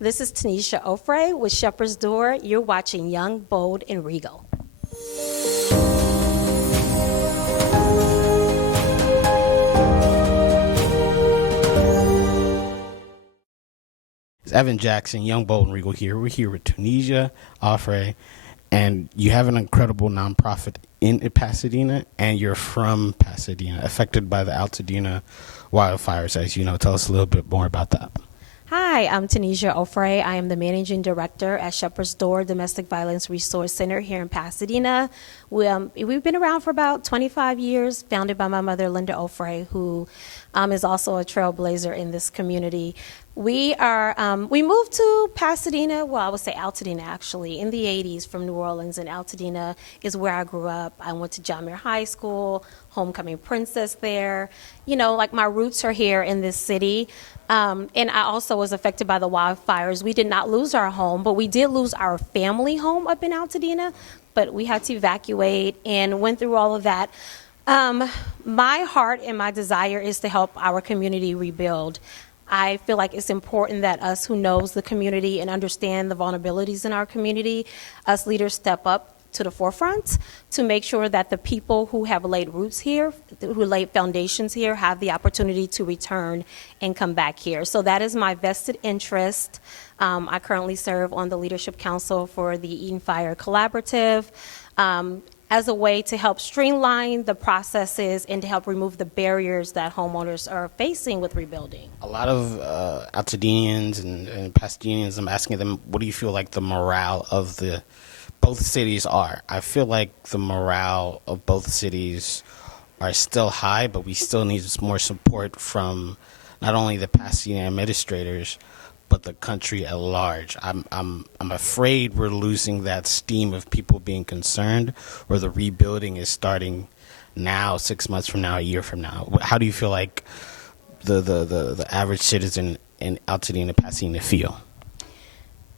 This is Tunisia Offray with Shepherd's Door. You're watching Young, Bold, and Regal. It's Evan Jackson, Young, Bold, and Regal here. We're here with Tunisia Offray, and you have an incredible nonprofit in Pasadena, and you're from Pasadena, affected by the Altadena Wildfires, as you know. Tell us a little bit more about that. Hi, I'm Tunisia Offray. I am the Managing Director at Shepherd's Door Domestic Violence Resource Center here in Pasadena. We've been around for about 25 years, founded by my mother, Linda Offray, who is also a trailblazer in this community. We moved to Pasadena, well, I would say Altadena actually, in the 80s from New Orleans, and Altadena is where I grew up. I went to John Muir High School, homecoming princess there. You know, like my roots are here in this city. And I also was affected by the wildfires. We did not lose our home, but we did lose our family home up in Altadena, but we had to evacuate and went through all of that. My heart and my desire is to help our community rebuild. I feel like it's important that us who knows the community and understand the vulnerabilities in our community, us leaders step up to the forefront to make sure that the people who have laid roots here, who laid foundations here, have the opportunity to return and come back here. So that is my vested interest. I currently serve on the Leadership Council for the Eaton Fire Collaborative. As a way to help streamline the processes and to help remove the barriers that homeowners are facing with rebuilding. A lot of Altadenians and Pasadenians, I'm asking them, what do you feel like the morale of both cities are? I feel like the morale of both cities are still high, but we still need more support from not only the Pasadena administrators, but the country at large. I'm afraid we're losing that steam of people being concerned, or the rebuilding is starting now, 6 months from now, a year from now. How do you feel like the average citizen in Altadena, Pasadena feel?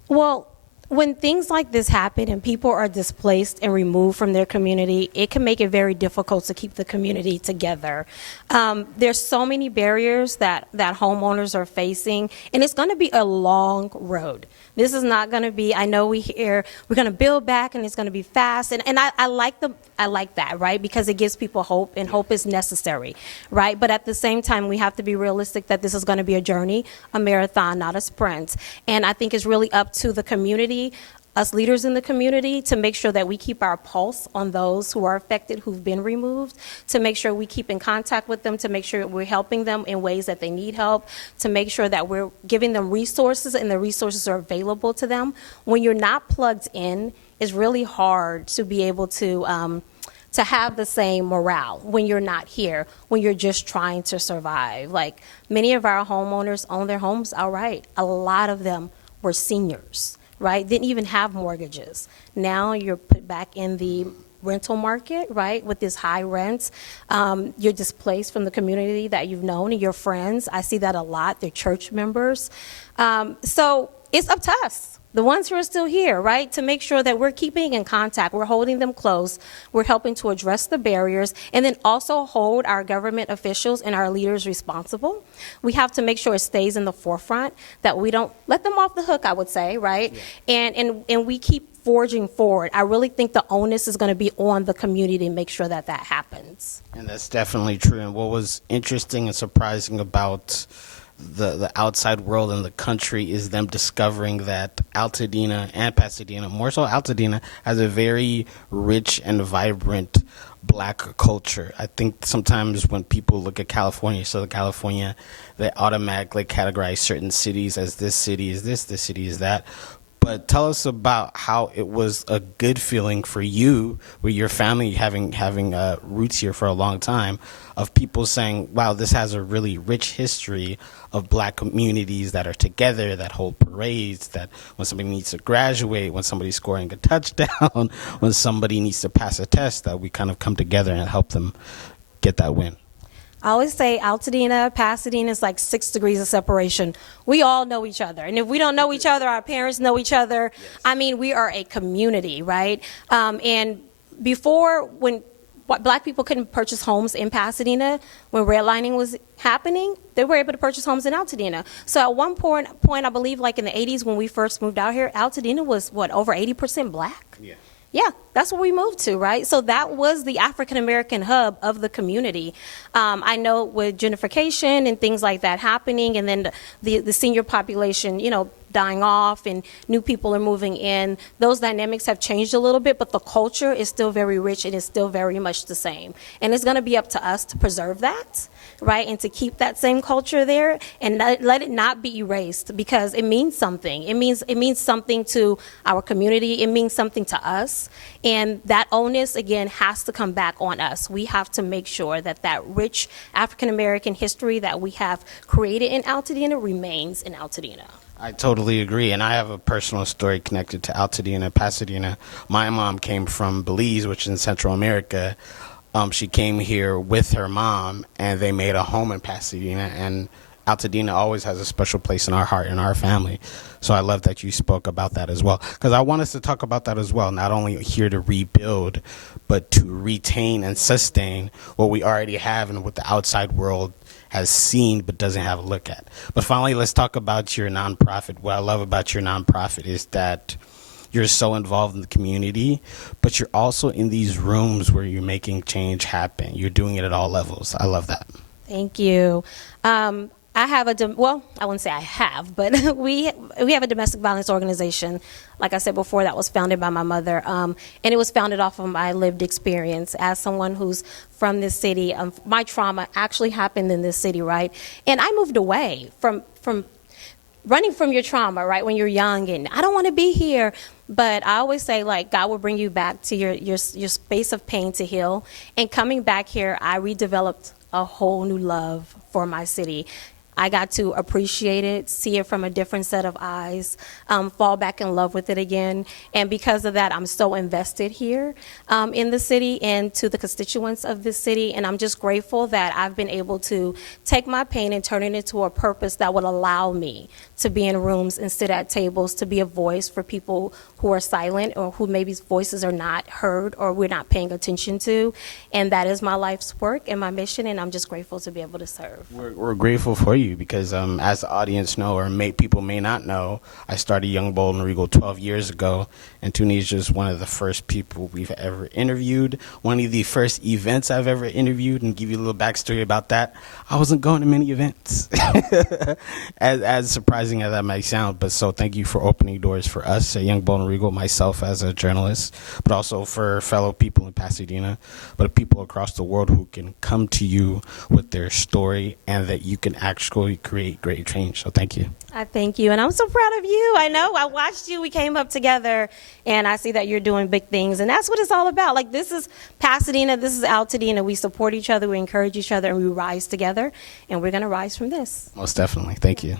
Well, when things like this happen and people are displaced and removed from their community, it can make it very difficult to keep the community together. There's so many barriers that homeowners are facing, and it's going to be a long road. This is not going to be, I know we hear we're going to build back and it's going to be fast, and I like that, right? Because it gives people hope, and hope is necessary, right? But at the same time, we have to be realistic that this is going to be a journey, a marathon, not a sprint. And I think it's really up to the community, us leaders in the community, to make sure that we keep our pulse on those who are affected, who've been removed, to make sure we keep in contact with them, to make sure we're helping them in ways that they need help, to make sure that we're giving them resources and the resources are available to them. When you're not plugged in, it's really hard to be able to have the same morale when you're not here, when you're just trying to survive. Like, many of our homeowners own their homes outright. A lot of them were seniors, right? Didn't even have mortgages. Now you're put back in the rental market, right, with this high rent. You're displaced from the community that you've known and your friends. I see that a lot. They're church members. So it's up to us, the ones who are still here, right, to make sure that we're keeping in contact, we're holding them close, we're helping to address the barriers, and then also hold our government officials and our leaders responsible. We have to make sure it stays in the forefront, that we don't let them off the hook, I would say, right? Yeah. And we keep forging forward. I really think the onus is going to be on the community to make sure that happens. And that's definitely true. And what was interesting and surprising about the outside world and the country is them discovering that Altadena and Pasadena, more so Altadena, has a very rich and vibrant black culture. I think sometimes when people look at California, Southern California, they automatically categorize certain cities as this city is this city is that. But tell us about how it was a good feeling for you, with your family having roots here for a long time, of people saying, wow, this has a really rich history of black communities that are together, that hold parades, that when somebody needs to graduate, when somebody's scoring a touchdown, when somebody needs to pass a test, that we kind of come together and help them get that win. I always say Altadena, Pasadena is like 6 degrees of separation. We all know each other. And if we don't know each other, our parents know each other. Yes. I mean, we are a community, right? And before, when Black people couldn't purchase homes in Pasadena when redlining was happening. They were able to purchase homes in Altadena. So at one point, I believe, like in the 80s when we first moved out here, Altadena was, what, over 80% Black? Yeah. Yeah, that's where we moved to, right? So that was the African-American hub of the community. I know with gentrification and things like that happening, and then the senior population, dying off and new people are moving in, those dynamics have changed a little bit, but the culture is still very rich and is still very much the same. And it's going to be up to us to preserve that, right, and to keep that same culture there and let it not be erased, because it means something. It means something to our community. It means something to us. And that onus, again, has to come back on us. We have to make sure that that rich African-American history that we have created in Altadena remains in Altadena. I totally agree, and I have a personal story connected to Altadena, Pasadena. My mom came from Belize, which is in Central America. She came here with her mom, and they made a home in Pasadena, and Altadena always has a special place in our heart and our family. So I love that you spoke about that as well, because I want us to talk about that as well, not only here to rebuild, but to retain and sustain what we already have and what the outside world has seen but doesn't have a look at. But finally, let's talk about your nonprofit. What I love about your nonprofit is that you're so involved in the community, but you're also in these rooms where you're making change happen. You're doing it at all levels. I love that. Thank you. I have I wouldn't say I have, but we have a domestic violence organization, like I said before, that was founded by my mother, and it was founded off of my lived experience as someone who's from this city. My trauma actually happened in this city, right? And I moved away from running from your trauma, right, when you're young, and I don't want to be here. But I always say, like, God will bring you back to your space of pain to heal. And coming back here, I redeveloped a whole new love for my city. I got to appreciate it, see it from a different set of eyes, fall back in love with it again. And because of that, I'm so invested here in the city and to the constituents of this city. And I'm just grateful that I've been able to take my pain and turn it into a purpose that would allow me to be in rooms and sit at tables, to be a voice for people who are silent or who maybe voices are not heard or we're not paying attention to. And that is my life's work and my mission, and I'm just grateful to be able to serve. We're grateful for you because as the audience know, or people may not know, I started Young, Bold, and Regal 12 years ago, and Tunisia is one of the first people we've ever interviewed, one of the first events I've ever interviewed, and give you a little backstory about that. I wasn't going to many events, as surprising as that might sound, but so thank you for opening doors for us at Young, Bold, and Regal, myself as a journalist, but also for fellow people in Pasadena, but people across the world who can come to you with their story and that you can actually create great change. So thank you. I thank you, and I'm so proud of you. I know, I watched you. We came up together, and I see that you're doing big things, and that's what it's all about. Like, this is Pasadena, this is Altadena. We support each other, we encourage each other, and we rise together, and we're going to rise from this. Most definitely. Thank you.